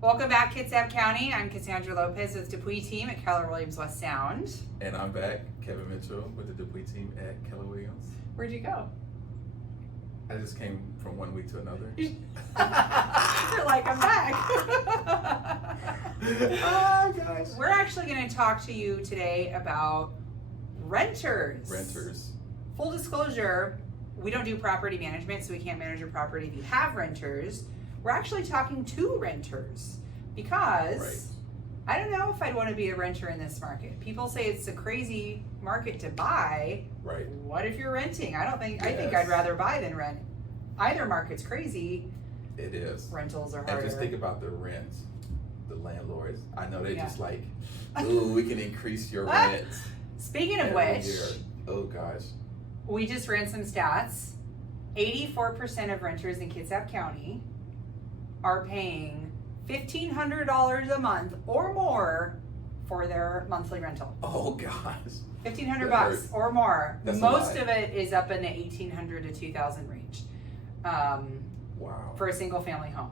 Welcome back, Kitsap County. I'm Cassandra Lopez with Dupuis team at Keller Williams West Sound. And I'm back, Kevin Mitchell with the Dupuis team at Keller Williams. Where'd you go? I just came from one week to another. You're like, I'm back. Oh, gosh. We're actually going to talk to you today about renters. Renters. Full disclosure, we don't do property management, so we can't manage your property if you have renters. We're actually talking to renters because I don't know if I'd want to be a renter in this market. People say it's a crazy market to buy. Right. What if you're renting? I think Yes. I'd rather buy than rent. Either market's crazy. It is. Rentals are harder. And just think about the rent, the landlords. I know they're Yeah. just like, ooh, we can increase your rent. Speaking of every which, year. Oh gosh. we just ran some stats. 84% of renters in Kitsap County are paying $1,500 a month or more for their monthly rental. Oh gosh. $1,500 That bucks hurts. or more. That's a Most lot. of it is up in the $1,800 to $2,000 range Wow. for a single family home.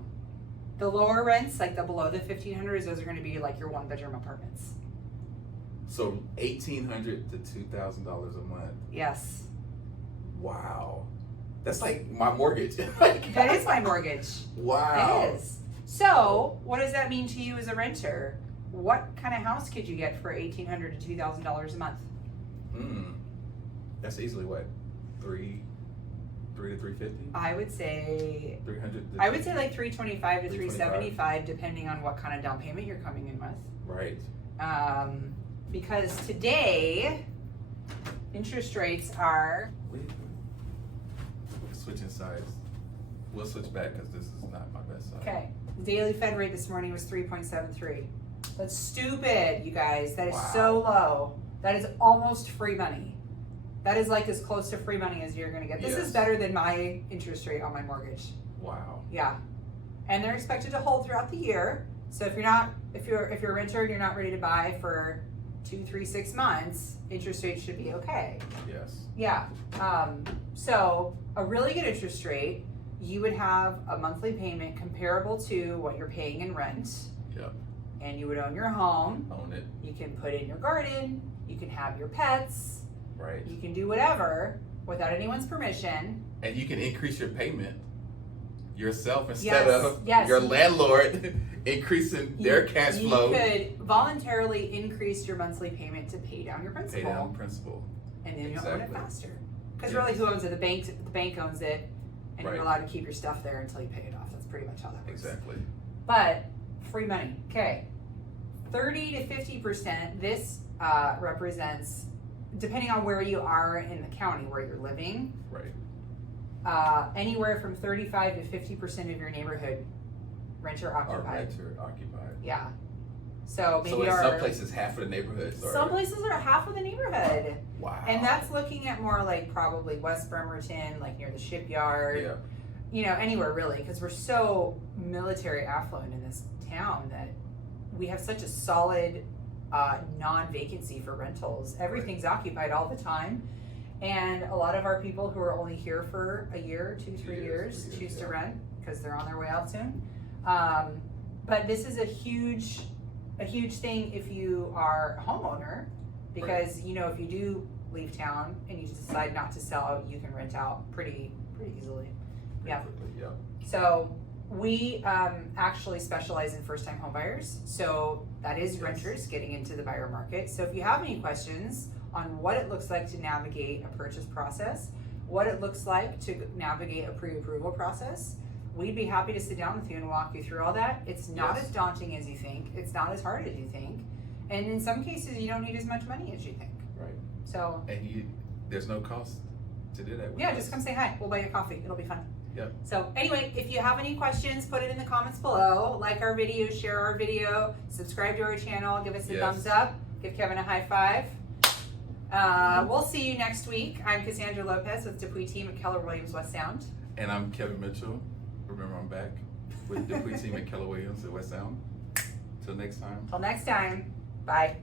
The lower rents, like the below the $1,500s, those are going to be like your 1-bedroom apartments. So $1,800 to $2,000 a month. Yes. Wow. That's like my mortgage. That is my mortgage. Wow. It is. So, what does that mean to you as a renter? What kind of house could you get for $1,800 to $2,000 a month? That's easily what? $300 to $350? I would say $300 like $325 to $375, depending on what kind of down payment you're coming in with. Right. Because today, interest rates are We're switching sides. We'll switch back because this is not my best side. okay. The daily Fed rate this morning was 3.73. That's stupid, you guys. That is so low. That is almost free money. That is like as close to free money as you're going to get. This is better than my interest rate on my mortgage. Wow. Yeah, and they're expected to hold throughout the year. So if you're a renter and you're not ready to buy for 2, 3, 6 months, interest rates should be okay. Yes. Yeah. So a really good interest rate, you would have a monthly payment comparable to what you're paying in rent. Yep. And you would own your home. Own it. You can put in your garden. You can have your pets. Right. You can do whatever without anyone's permission. And you can increase your payment yourself instead of Yes. your landlord increasing their cash flow. You could voluntarily increase your monthly payment to pay down your principal. Pay down principal. And then you'll own it faster. Because Yes. really, who owns it? The bank owns it, and Right. you're allowed to keep your stuff there until you pay it off. That's pretty much how that works. Exactly. But free money. Okay, 30 to 50%. This represents, depending on where you are in the county where you're living, Right. anywhere from 35 to 50% of your neighborhood renter Or occupied. renter occupied. Yeah. So maybe So in some places, half of the neighborhoods are. some places are half of the neighborhood. Wow. And that's looking at more like probably West Bremerton, like near the shipyard. Yeah. You know, anywhere really, because we're so military affluent in this town that we have such a solid non-vacancy for rentals. Everything's occupied all the time. And a lot of our people who are only here for a year, 2, 3 years, choose to rent because they're on their way out soon. But this is a huge thing if you are a homeowner, because you know, if you do leave town and you decide not to sell, you can rent out pretty easily. Yeah. Yeah. So we actually specialize in first-time homebuyers. So that is renters getting into the buyer market. So if you have any questions on what it looks like to navigate a purchase process, what it looks like to navigate a pre-approval process, we'd be happy to sit down with you and walk you through all that. It's not as daunting as you think. It's not as hard as you think. And in some cases, you don't need as much money as you think. Right. So. And there's no cost to do that with Yeah, us. just come say hi. We'll buy you a coffee. It'll be fun. Yep. So anyway, if you have any questions, put it in the comments below. Like our video, share our video, subscribe to our channel, give us a thumbs up, give Kevin a high five. We'll see you next week. I'm Cassandra Lopez with Dupuis team at Keller Williams West Sound. And I'm Kevin Mitchell. Remember, I'm back with the Dupuis team at Keller Williams at West Sound. Till next time. Till next time, bye.